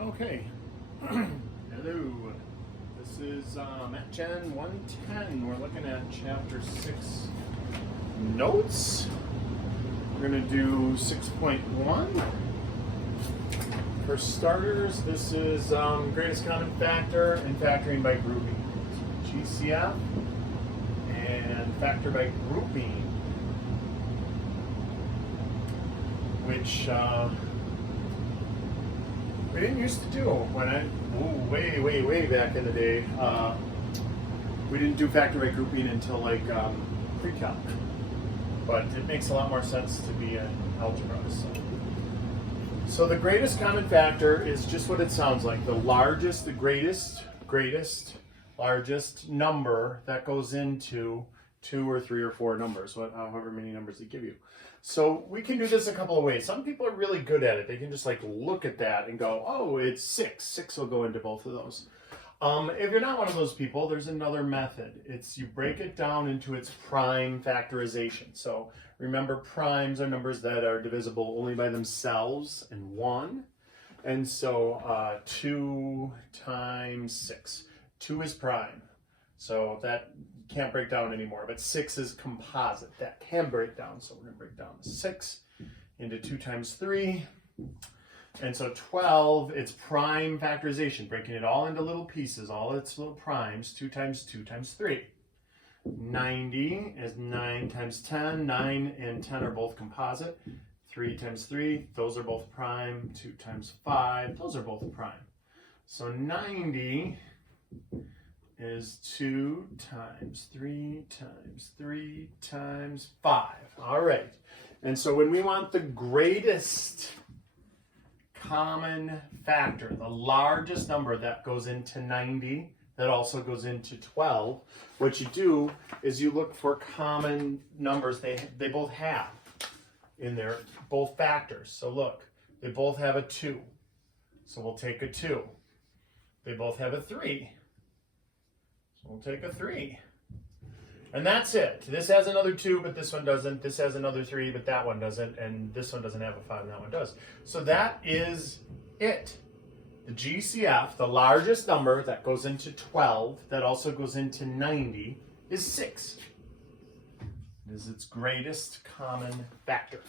Okay. Hello. This is Matgen110. We're looking at chapter 6 notes. We're going to do 6.1. For starters, this is greatest common factor and factoring by grouping. GCF and factor by grouping, which we didn't used to do when way back in the day. We didn't do factor by grouping until like pre-calc, but it makes a lot more sense to be in algebra. So the greatest common factor is just what it sounds like: the largest, the greatest, largest number that goes into 2 or 3 or 4 numbers, however many numbers they give you. So we can do this a couple of ways. Some people are really good at it. They can just like look at that and go, oh, it's 6. 6 will go into both of those. If you're not one of those people, there's another method. It's you break it down into its prime factorization. So remember, primes are numbers that are divisible only by themselves and 1. And so 2 times 6. 2 is prime. So that can't break down anymore, but 6 is composite. That can break down. So we're going to break down 6 into 2 times 3. And so 12, it's prime factorization, breaking it all into little pieces, all its little primes. 2 times 2 times 3. 90 is 9 times 10. 9 and 10 are both composite. 3 times 3, those are both prime. 2 times 5, those are both prime. So 90 is 2 times 3 times 3 times 5. All right. And so when we want the greatest common factor, the largest number that goes into 90, that also goes into 12, what you do is you look for common numbers they both have in there, both factors. So look, they both have a 2. So we'll take a 2. They both have a 3. We'll take a 3. And that's it. This has another 2, but this one doesn't. This has another 3, but that one doesn't. And this one doesn't have a 5, and that one does. So that is it. The GCF, the largest number that goes into 12, that also goes into 90, is 6. It is its greatest common factor.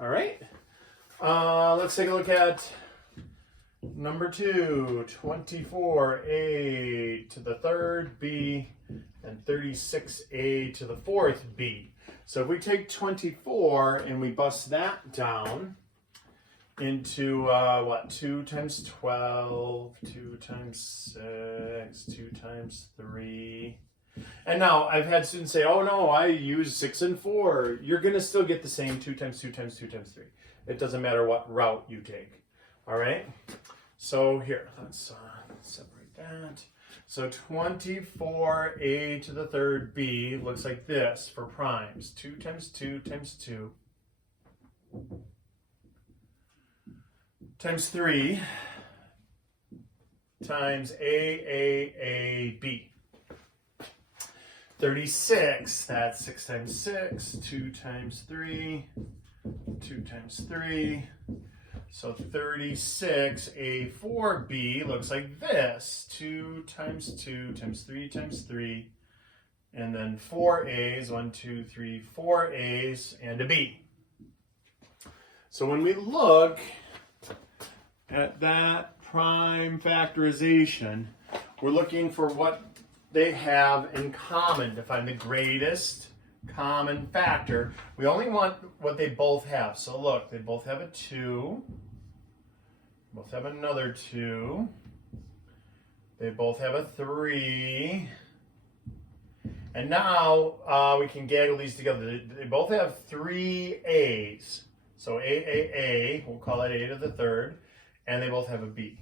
All right. Let's take a look at number 2, 24a to the 3rd b, and 36a to the 4th b. So if we take 24 and we bust that down into 2 times 12, 2 times 6, 2 times 3. And now I've had students say, oh no, I use 6 and 4. You're going to still get the same 2 times 2 times 2 times 3. It doesn't matter what route you take. All right? So here, let's separate that. So 24a to the 3rd b looks like this for primes. 2 times 2 times 2 times 3 times b. 36, that's 6 times 6, 2 times 3, 2 times 3. So 36a4b looks like this. 2 times 2 times 3 times 3. And then 4 a's, 1, 2, 3, 4 a's, and a b. So when we look at that prime factorization, we're looking for what they have in common to find the greatest common factor. We only want what they both have. So look, they both have a 2. Both have another 2. They both have a 3. And now we can gaggle these together. They both have 3 A's. So A, we'll call it A to the 3rd. And they both have a B.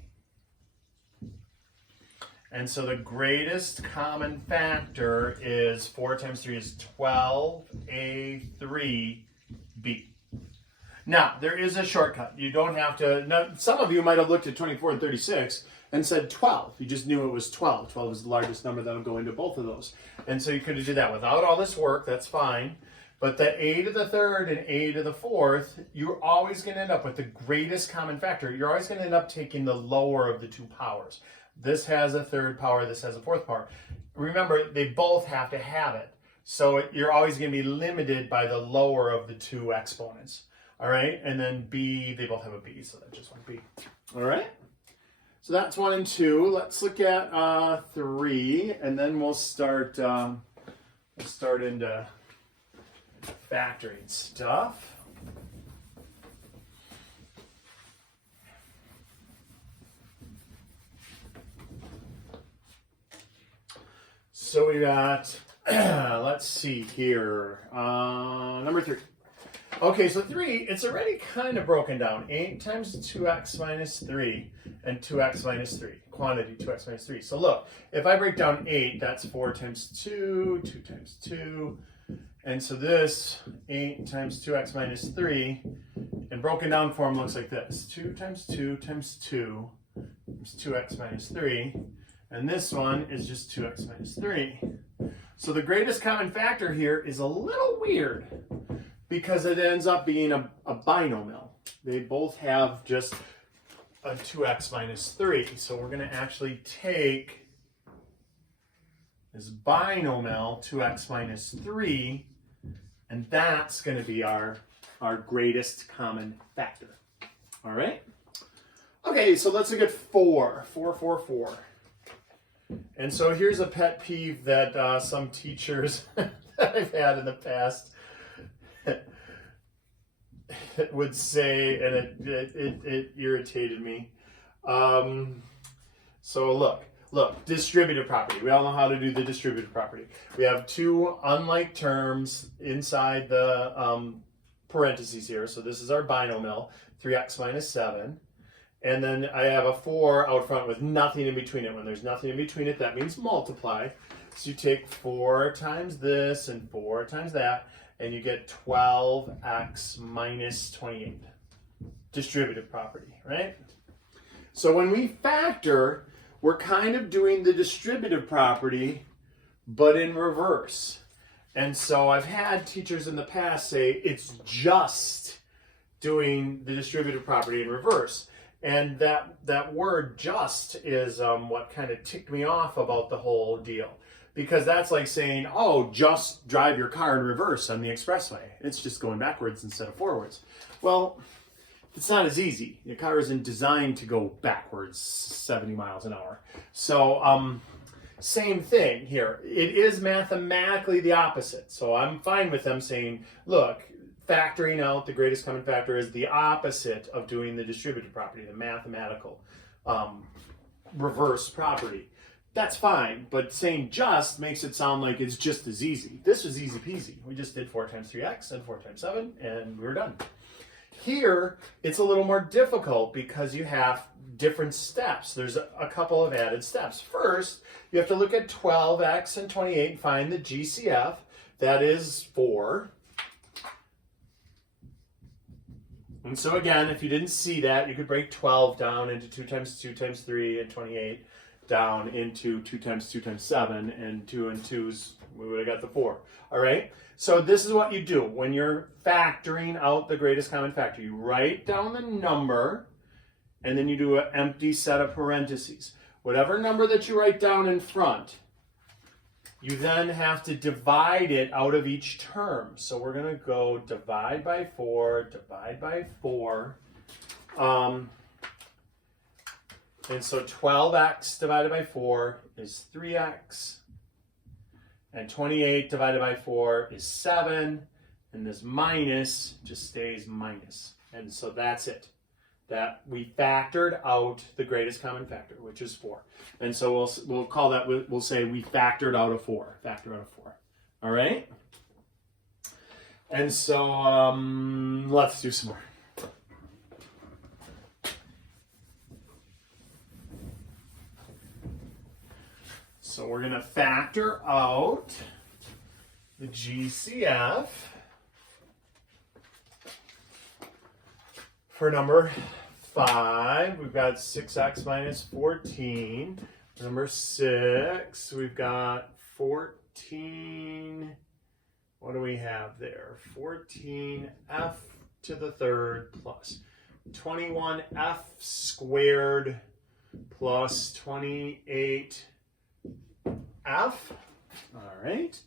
And so the greatest common factor is 4 times 3 is 12a3b. Now, there is a shortcut. You don't have to. Now, some of you might have looked at 24 and 36 and said 12. You just knew it was 12. 12 is the largest number that will go into both of those. And so you could have did that without all this work. That's fine. But the a to the third and a to the fourth, you're always going to end up with the greatest common factor. You're always going to end up taking the lower of the two powers. This has a third power, this has a fourth power. Remember, they both have to have it. So you're always going to be limited by the lower of the two exponents. All right, and then b, they both have a b, so that's just one b. All right, so that's 1 and 2. Let's look at 3, and then we'll start into factoring stuff. So we got, let's see here, number 3. Okay, so 3, it's already kind of broken down. 8 times 2x minus 3 and 2x minus 3. Quantity 2x minus 3. So look, if I break down 8, that's 4 times 2, 2 times 2. And so this 8 times 2x minus 3, in broken down form looks like this. 2 times 2 times 2 is 2x minus 3. And this one is just 2x minus 3. So the greatest common factor here is a little weird, because it ends up being a binomial. They both have just a 2x minus 3. So we're going to actually take this binomial, 2x minus 3, and that's going to be our greatest common factor. All right? Okay, so let's look at 4. 4, 4, 4. And so here's a pet peeve that some teachers that I've had in the past would say, and it irritated me. So look, distributive property. We all know how to do the distributive property. We have two unlike terms inside the parentheses here. So this is our binomial, 3x minus 7. And then I have a 4 out front with nothing in between it. When there's nothing in between it, that means multiply. So you take 4 times this and 4 times that, and you get 12x minus 28. Distributive property, right? So when we factor, we're kind of doing the distributive property, but in reverse. And so I've had teachers in the past say it's just doing the distributive property in reverse. And that word just is what kind of ticked me off about the whole deal. Because that's like saying, oh, just drive your car in reverse on the expressway. It's just going backwards instead of forwards. Well, it's not as easy. Your car isn't designed to go backwards 70 miles an hour. So same thing here. It is mathematically the opposite. So I'm fine with them saying, look, factoring out the greatest common factor is the opposite of doing the distributive property, the mathematical reverse property. That's fine, but saying just makes it sound like it's just as easy. This was easy peasy. We just did 4 times 3x and 4 times 7, and we were done. Here, it's a little more difficult because you have different steps. There's a couple of added steps. First, you have to look at 12x and 28 and find the GCF. That is 4. And so again, if you didn't see that, you could break 12 down into 2 times 2 times 3 and 28 down into 2 times 2 times 7, and 2 and 2's, we would have got the 4. All right? So this is what you do when you're factoring out the greatest common factor. You write down the number, and then you do an empty set of parentheses. Whatever number that you write down in front, you then have to divide it out of each term. So we're going to go divide by 4, divide by 4. And so 12x divided by 4 is 3x. And 28 divided by 4 is 7. And this minus just stays minus. And so that's it. That we factored out the greatest common factor, which is 4. And so we'll call that, we'll say we factored out a 4. Factor out a 4. All right? And so let's do some more. So we're going to factor out the GCF for number 5. We've got 6x minus 14. Number 6, we've got 14. what do we have there? 14f to the third plus 21f squared plus 28f. All right.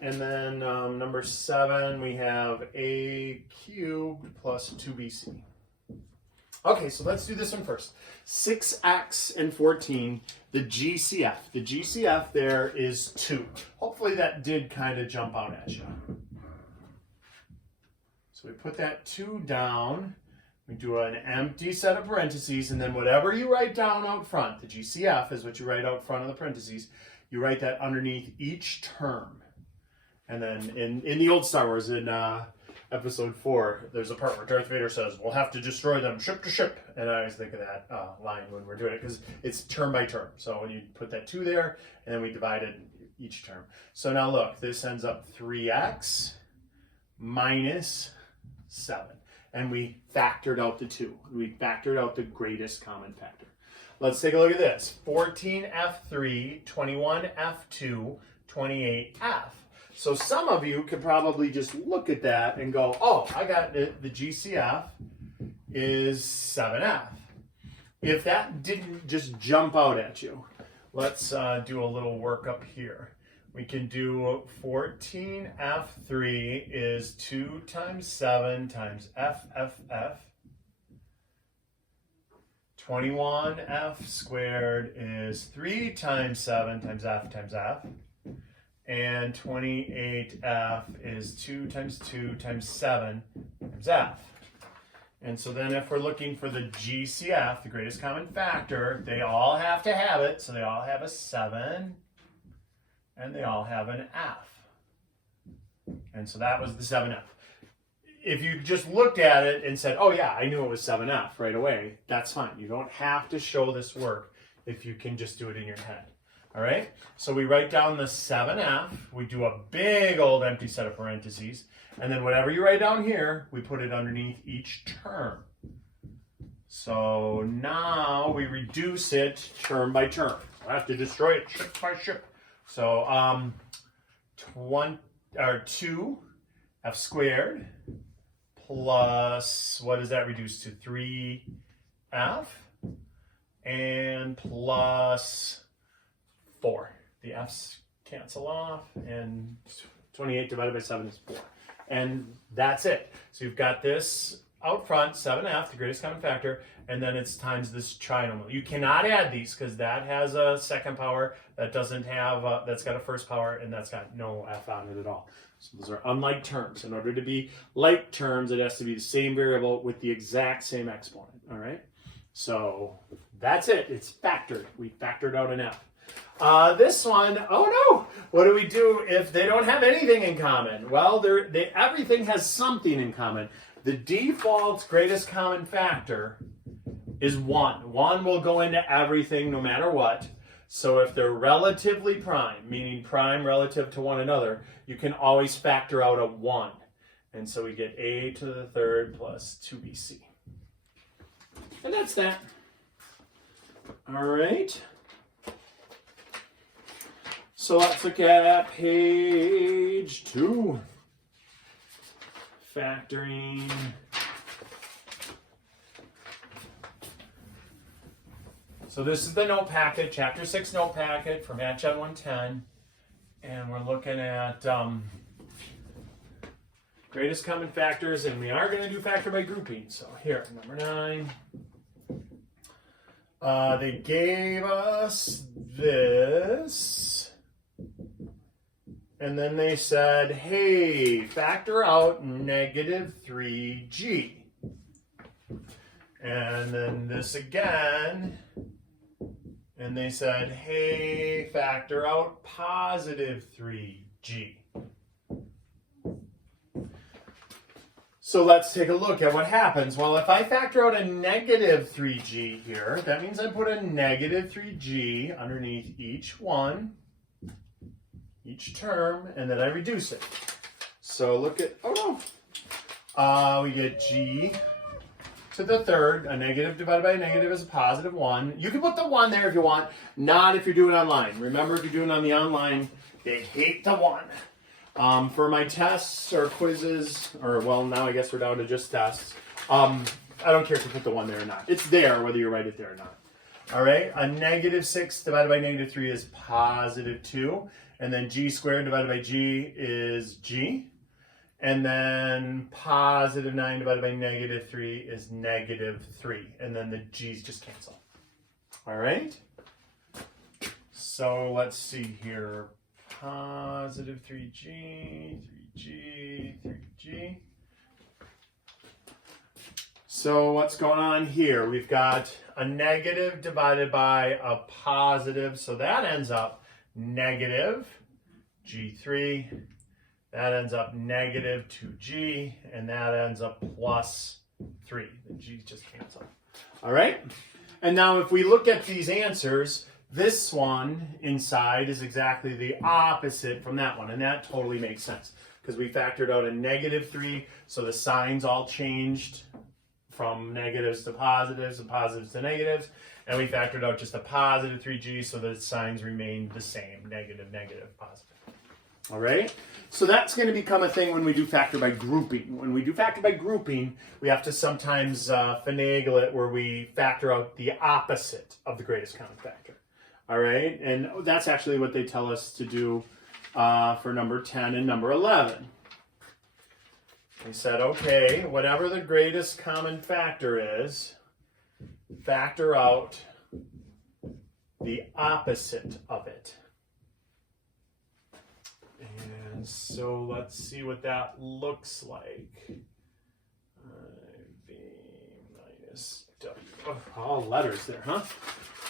And then number 7, we have a cubed plus 2bc. Okay, so let's do this one first. 6x and 14, the GCF. The GCF there is 2. Hopefully that did kind of jump out at you. So we put that 2 down. We do an empty set of parentheses, and then whatever you write down out front, the GCF is what you write out front of the parentheses, you write that underneath each term. And then in the old Star Wars, in episode 4, there's a part where Darth Vader says, we'll have to destroy them ship to ship. And I always think of that line when we're doing it, because it's term by term. So when you put that 2 there, and then we divide it each term. So now look, this ends up 3x minus 7. And we factored out the 2. We factored out the greatest common factor. Let's take a look at this. 14f3, 21f2, 28f. So some of you could probably just look at that and go, oh, I got it. The GCF is 7f. If that didn't just jump out at you, let's do a little work up here. We can do 14f3 is 2 times 7 times f. 21f squared is 3 times 7 times f. And 28f is 2 times 2 times 7 times f. And so then if we're looking for the GCF, the greatest common factor, they all have to have it. So they all have a 7 and they all have an f. And so that was the 7f. If you just looked at it and said, oh yeah, I knew it was 7f right away, that's fine. You don't have to show this work if you can just do it in your head. All right, so we write down the 7f, we do a big old empty set of parentheses, and then whatever you write down here, we put it underneath each term. So now we reduce it term by term. We'll have to destroy it ship by ship. So 2f squared plus, what does that reduce to? 3f and plus 4. The f's cancel off, and 28 divided by 7 is 4. And that's it. So you've got this out front, 7f, the greatest common factor, and then it's times this trinomial. You cannot add these because that has a second power, that doesn't have, that's got a first power, and that's got no f on it at all. So those are unlike terms. In order to be like terms, it has to be the same variable with the exact same exponent, all right? So that's it. It's factored. We factored out an f. This one, oh no, what do we do if they don't have anything in common? Well, everything has something in common. The default greatest common factor is 1. 1 will go into everything no matter what. So if they're relatively prime, meaning prime relative to one another, you can always factor out a 1. And so we get a to the third plus 2bc. And that's that. All right. So let's look at page 2. Factoring. So this is the note packet, chapter 6 note packet for Matgen110. And we're looking at greatest common factors, and we are going to do factor by grouping. So here, number 9. They gave us this. And then they said, hey, factor out negative 3g. And then this again. And they said, hey, factor out positive 3g. So let's take a look at what happens. Well, if I factor out a negative 3g here, that means I put a negative 3g underneath each one, each term, and then I reduce it. So look at, oh no, we get g to the third. A negative divided by a negative is a positive 1. You can put the 1 there if you want, not if you're doing online. Remember, if you're doing on the online, they hate the 1. For my tests or quizzes, or well, now I guess we're down to just tests. I don't care if you put the 1 there or not. It's there whether you write it there or not. All right, a -6 divided by -3 is +2. And then g squared divided by g is g. And then +9 divided by -3 is -3. And then the g's just cancel. All right? So let's see here. +3g, 3g, 3g. So what's going on here? We've got a negative divided by a positive. So that ends up negative g3. That ends up negative 2g. And that ends up +3. The g's just cancel. All right? And now if we look at these answers, this one inside is exactly the opposite from that one. And that totally makes sense because we factored out a -3. So the signs all changed from negatives to positives and positives to negatives. And we factored out just a +3g, so the signs remained the same, negative, negative, positive. All right? So that's going to become a thing when we do factor by grouping. When we do factor by grouping, we have to sometimes finagle it where we factor out the opposite of the greatest common factor. All right? And that's actually what they tell us to do for number 10 and number 11. They said, okay, whatever the greatest common factor is, factor out the opposite of it. And so let's see what that looks like. B minus W. Oh, all letters there, huh?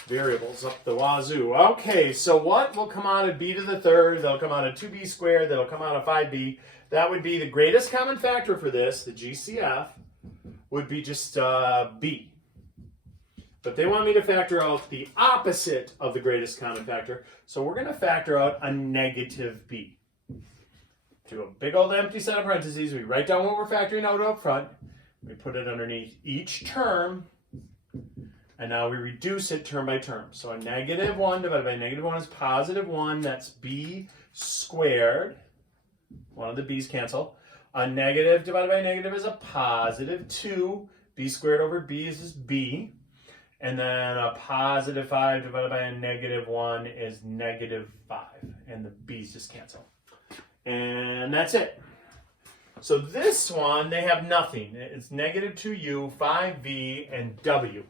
Variables up the wazoo. Okay, so what will come out of b to the third? That'll come out of 2b squared. That'll come out of 5b. That would be the greatest common factor for this, the GCF, would be just b. But they want me to factor out the opposite of the greatest common factor. So we're going to factor out a negative b. Do a big old empty set of parentheses. We write down what we're factoring out up front. We put it underneath each term. And now we reduce it term by term. So a -1 divided by -1 is +1. That's b squared. One of the b's cancel. A negative divided by negative is a +2. B squared over b is just b. And then a +5 divided by a -1 is -5. And the b's just cancel. And that's it. So this one, they have nothing. It's -2u, 5v, and w.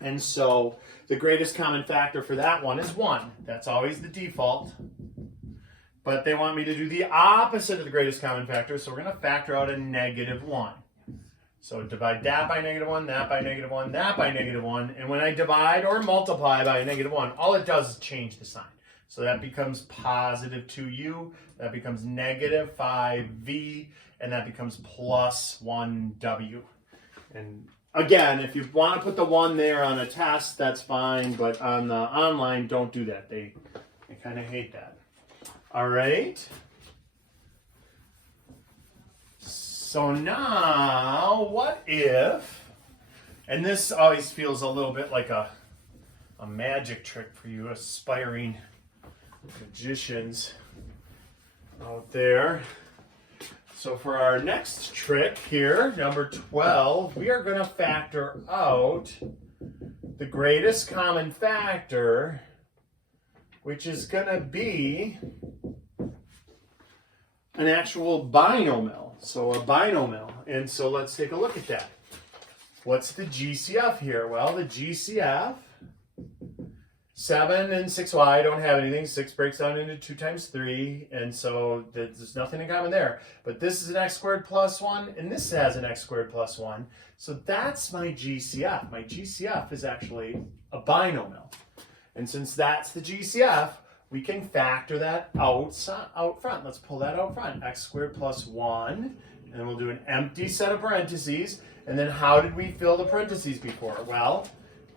And so the greatest common factor for that one is 1. That's always the default. But they want me to do the opposite of the greatest common factor, so we're going to factor out a -1. So divide that by -1, that by -1, that by -1. And when I divide or multiply by a -1, all it does is change the sign. So that becomes +2u, that becomes -5v, and that becomes +1w. And again, if you want to put the 1 there on a test, that's fine, but on the online, don't do that. They kind of hate that. All right. So now, what if, and this always feels a little bit like a magic trick for you aspiring magicians out there. So for our next trick here, number 12, we are going to factor out the greatest common factor, which is going to be an actual binomial. So a binomial. And so let's take a look at that. What's the GCF here? Well, the GCF, 7 and 6y don't have anything. 6 breaks down into 2 times 3, and so there's nothing in common there. But this is an x squared plus 1, and this has an x squared plus 1. So that's my GCF. My GCF is actually a binomial. And since that's the GCF, we can factor that out front. Let's pull that out front. X squared plus 1, and then we'll do an empty set of parentheses. And then how did we fill the parentheses before? Well,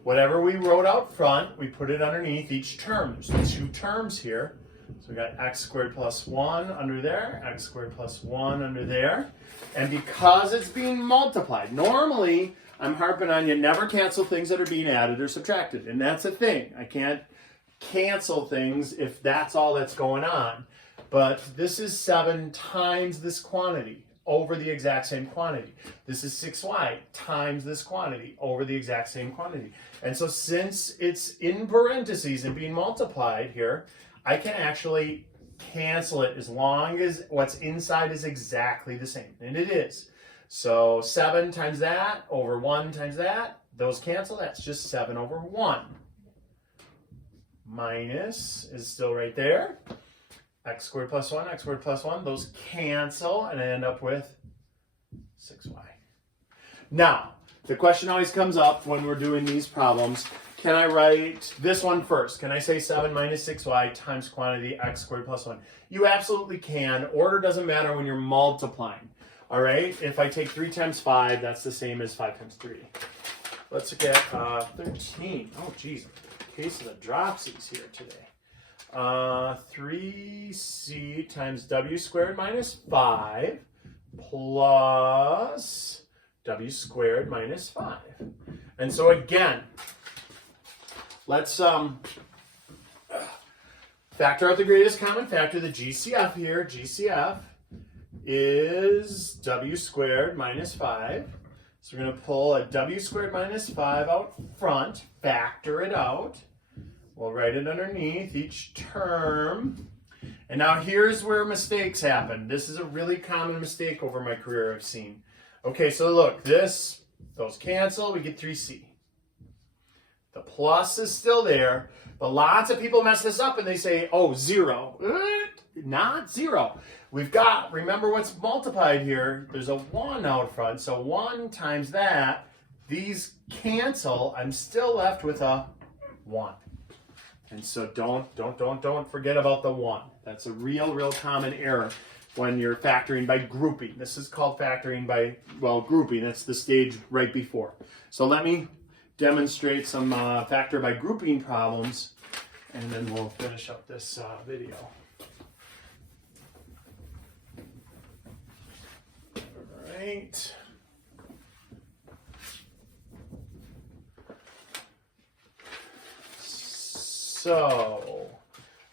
whatever we wrote out front, we put it underneath each term. There's 2 terms here. So we got x squared plus 1 under there, x squared plus 1 under there. And because it's being multiplied, normally I'm harping on you never cancel things that are being added or subtracted. And that's a thing. I can't cancel things if that's all that's going on. But this is 7 times this quantity over the exact same quantity. This is 6y times this quantity over the exact same quantity. And so since it's in parentheses and being multiplied here, I can actually cancel it as long as what's inside is exactly the same. And it is. So 7 times that over 1 times that, those cancel. That's just 7 over 1. Minus is still right there. X squared plus 1, x squared plus 1. Those cancel, and I end up with 6y. Now, the question always comes up when we're doing these problems. Can I write this one first? Can I say 7 minus 6y times quantity x squared plus 1? You absolutely can. Order doesn't matter when you're multiplying. All right? If I take 3 times 5, that's the same as 5 times 3. Let's look at 13. Oh, geez. Case of the dropsies here today. 3c times w squared minus 5 plus w squared minus 5. And so again, let's factor out the greatest common factor, the GCF here. GCF is w squared minus 5. So we're going to pull a w squared minus 5 out front, factor it out. We'll write it underneath each term. And now here's where mistakes happen. This is a really common mistake over my career I've seen. Okay, so look, those cancel, we get 3c. The plus is still there, but lots of people mess this up and they say, oh, 0. Not 0. We've got, remember what's multiplied here, there's a 1 out front, so 1 times that, these cancel, I'm still left with a 1. And so don't forget about the 1. That's a real common error when you're factoring by grouping. This is called factoring by, well, grouping. That's the stage right before. So let me demonstrate some factor by grouping problems, and then we'll finish up this video. All right. So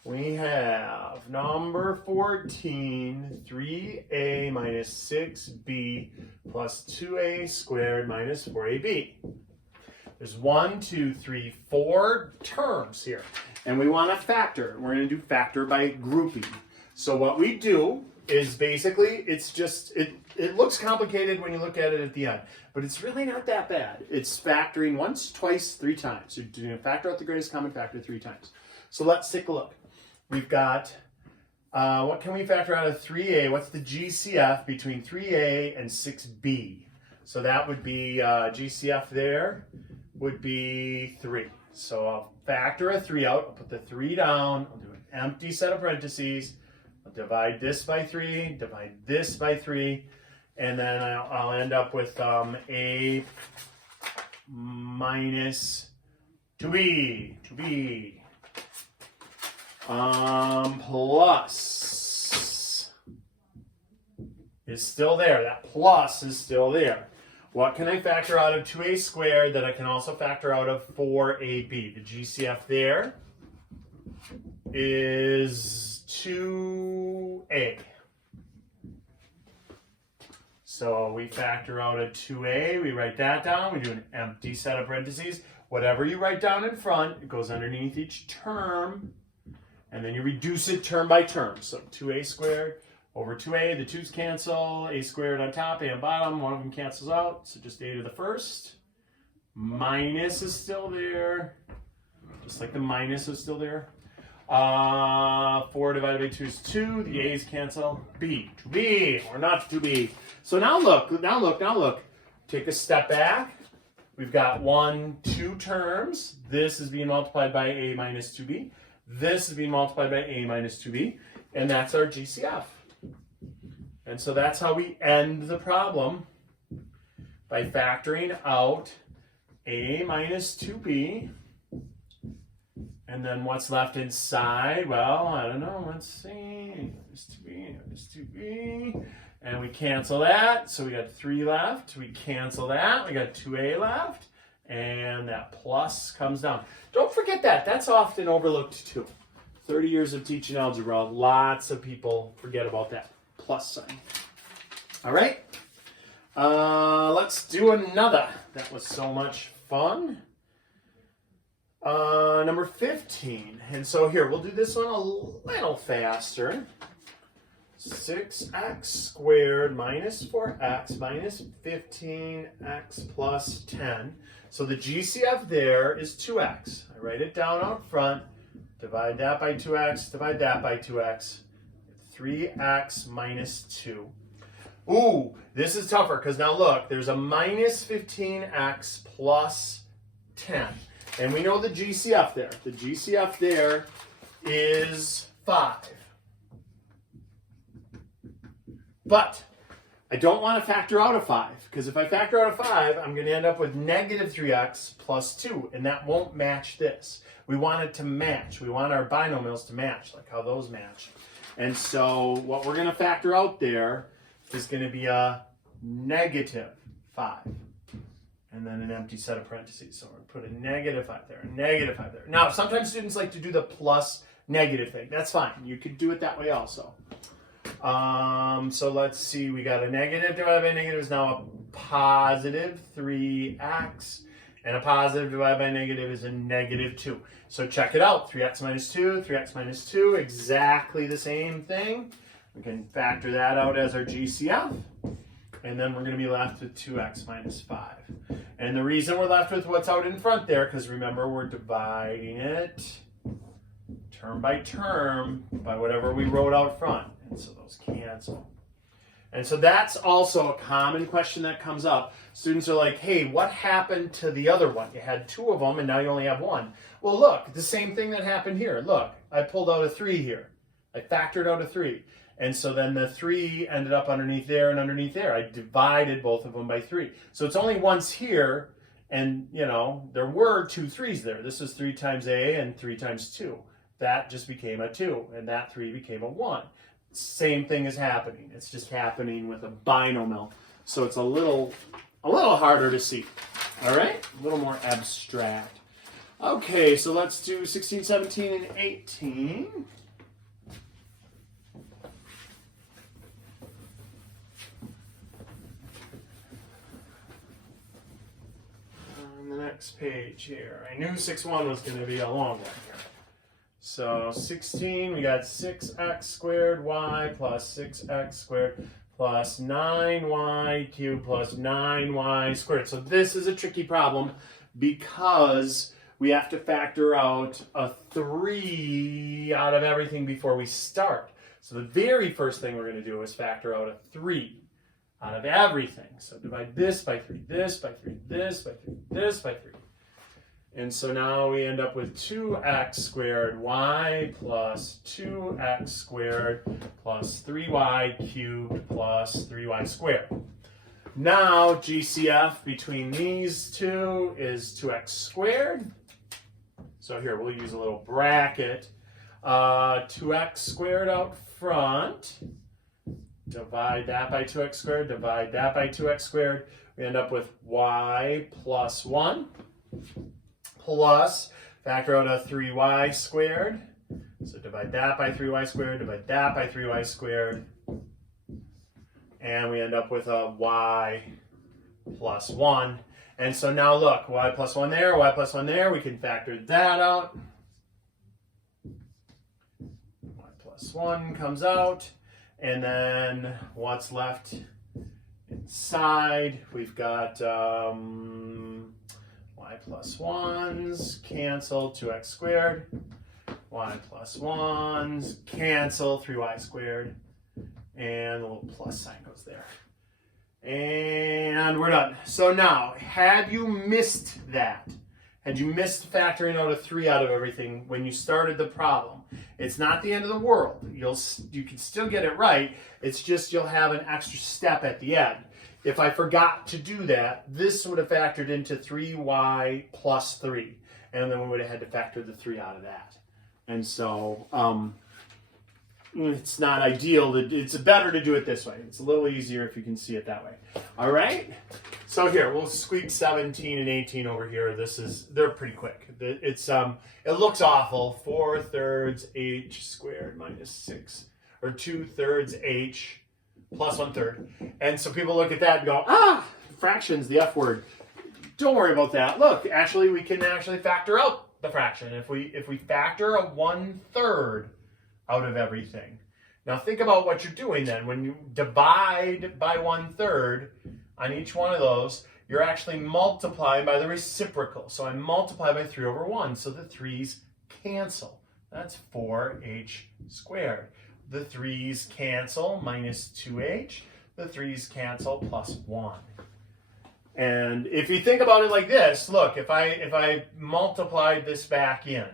we have number 14, 3a minus 6b plus 2a squared minus 4ab. There's 1, 2, 3, 4 terms here. And we want to factor. We're going to do factor by grouping. So what we do is basically, it's just, it looks complicated when you look at it at the end, but it's really not that bad. It's factoring once, twice, 3 times. You're doing factor out the greatest common factor 3 times. So let's take a look. We've got, what can we factor out of 3a? What's the GCF between 3a and 6b? So that would be, GCF there would be 3. So I'll factor a 3 out. I'll put the 3 down. I'll do an empty set of parentheses. I'll divide this by 3, divide this by 3, and then I'll end up with a minus 2b. Plus is still there. That plus is still there. What can I factor out of 2a squared that I can also factor out of 4ab? The GCF there is 2a. So we factor out a 2a, we write that down, we do an empty set of parentheses. Whatever you write down in front, it goes underneath each term, and then you reduce it term by term. So 2a squared over 2a, the 2's cancel, a squared on top, a on bottom, one of them cancels out, so just a to the first. Minus is still there, just like the minus is still there. 4 divided by 2 is 2. The a's cancel. B. 2b. Or not 2b. So now look. Take a step back. We've got 2 terms. This is being multiplied by a minus 2b. This is being multiplied by a minus 2b. And that's our GCF. And so that's how we end the problem, by factoring out a minus 2b. And then what's left inside? Well, I don't know. Let's see. There's 2b, there's 2b. And we cancel that. So we got 3 left. We cancel that. We got 2a left. And that plus comes down. Don't forget that. That's often overlooked too. 30 years of teaching algebra, lots of people forget about that plus sign. All right, let's do another. That was so much fun. Number 15. And so here, we'll do this one a little faster. 6x squared minus 4x minus 15x plus 10. So the GCF there is 2x. I write it down out front. Divide that by 2x, divide that by 2x. 3x minus 2. Ooh, this is tougher because now look, there's a minus 15x plus 10. And we know the GCF there. The GCF there is 5. But I don't want to factor out a 5, because if I factor out a 5, I'm going to end up with negative 3x plus 2, and that won't match this. We want it to match. We want our binomials to match, like how those match. And so what we're going to factor out there is going to be a negative 5. And then an empty set of parentheses. So we're going to put a negative 5 there, a negative 5 there. Now, sometimes students like to do the plus negative thing. That's fine. You could do it that way also. So let's see. We got a negative divided by negative is now a positive 3x. And a positive divided by negative is a negative 2. So check it out. 3x minus 2, 3x minus 2, exactly the same thing. We can factor that out as our GCF. And then we're going to be left with 2x minus 5. And the reason we're left with what's out in front there, because remember, we're dividing it term by term by whatever we wrote out front. And so those cancel. And so that's also a common question that comes up. Students are like, hey, what happened to the other one? You had 2 of them and now you only have 1. Well, look, the same thing that happened here. Look, I pulled out a 3 here. I factored out a 3. And so then the 3 ended up underneath there and underneath there. I divided both of them by 3. So it's only once here, and you know, there were 2 3s there. This was 3 times a and 3 times 2. That just became a 2, and that 3 became a 1. Same thing is happening. It's just happening with a binomial. So it's a little harder to see. All right? A little more abstract. Okay, so let's do 16, 17, and 18. On the next page here. I knew 6-1 was going to be a long one here. So 16, we got 6x squared y plus 6x squared plus 9y cubed plus 9y squared. So this is a tricky problem because we have to factor out a 3 out of everything before we start. So the very first thing we're going to do is factor out a 3 out of everything. So divide this by 3, this by 3, this by 3, this by 3. And so now we end up with 2x squared y plus 2x squared plus 3y cubed plus 3y squared. Now GCF between these two is 2x squared. So here we'll use a little bracket. 2x squared out front. Divide that by 2x squared. Divide that by 2x squared. We end up with y plus 1. Plus, factor out a 3y squared. So divide that by 3y squared, divide that by 3y squared. And we end up with a y plus 1. And so now look, y plus 1 there, y plus 1 there. We can factor that out. Y plus 1 comes out. And then what's left inside? We've got y plus 1s cancel, 2x squared. Y plus 1s cancel, 3y squared. And the little plus sign goes there. And we're done. So now, had you missed that, had you missed factoring out a 3 out of everything when you started the problem, it's not the end of the world. You can still get it right. It's just you'll have an extra step at the end. If I forgot to do that, this would have factored into 3y plus 3. And then we would have had to factor the 3 out of that. And so it's not ideal. It's better to do it this way. It's a little easier if you can see it that way. All right. So here, we'll squeak 17 and 18 over here. They're pretty quick. It looks awful. 4/3 h squared minus 6, or 2/3 h plus 1/3. And so people look at that and go, fractions, the F word. Don't worry about that. Look, actually, we can actually factor out the fraction. If we factor a 1/3 out of everything. Now think about what you're doing then. When you divide by 1/3 on each one of those, you're actually multiplying by the reciprocal. So I multiply by 3/1. So the 3's cancel. That's 4h squared. The 3's cancel, minus 2h. The 3's cancel, plus 1. And if you think about it like this, look, if I multiplied this back in,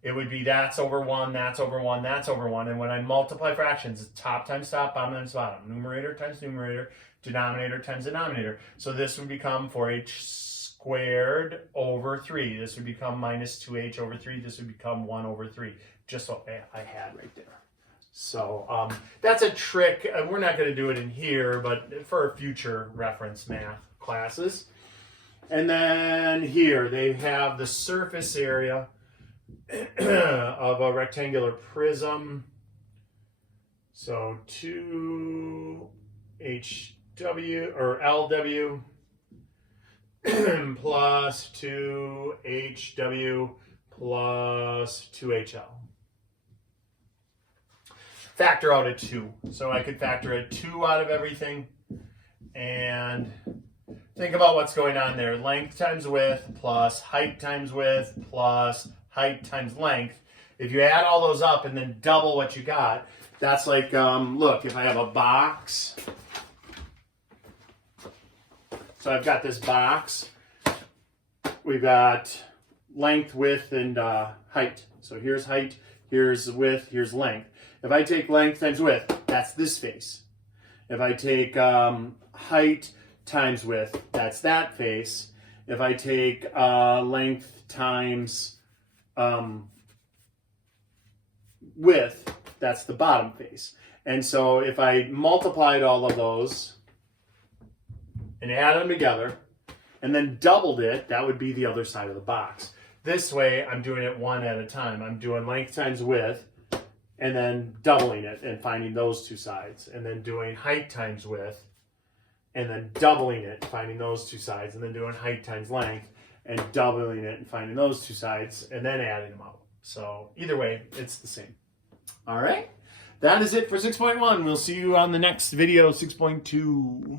it would be that's over 1, that's over 1, that's over 1. And when I multiply fractions, it's top times top, bottom times bottom. Numerator times numerator, denominator times denominator. So this would become 4h squared over 3. This would become minus 2h over 3. This would become 1 over 3. Just what I had right there. So that's a trick. We're not going to do it in here, but for future reference math classes. And then here they have the surface area of a rectangular prism. So 2HW or LW plus 2HW plus 2HL. Factor out a 2. So I could factor a 2 out of everything. And think about what's going on there. Length times width plus height times width plus height times length. If you add all those up and then double what you got, that's like, look, if I have a box. So I've got this box. We've got length, width, and height. So here's height, here's width, here's length. If I take length times width, that's this face. If I take height times width, that's that face. If I take length times width, that's the bottom face. And so if I multiplied all of those and add them together and then doubled it, that would be the other side of the box. This way, I'm doing it one at a time. I'm doing length times width and then doubling it and finding those two sides, and then doing height times width and then doubling it, finding those two sides, and then doing height times length and doubling it and finding those two sides, and then adding them up. So either way, it's the same. All right, that is it for 6.1. We'll see you on the next video, 6.2.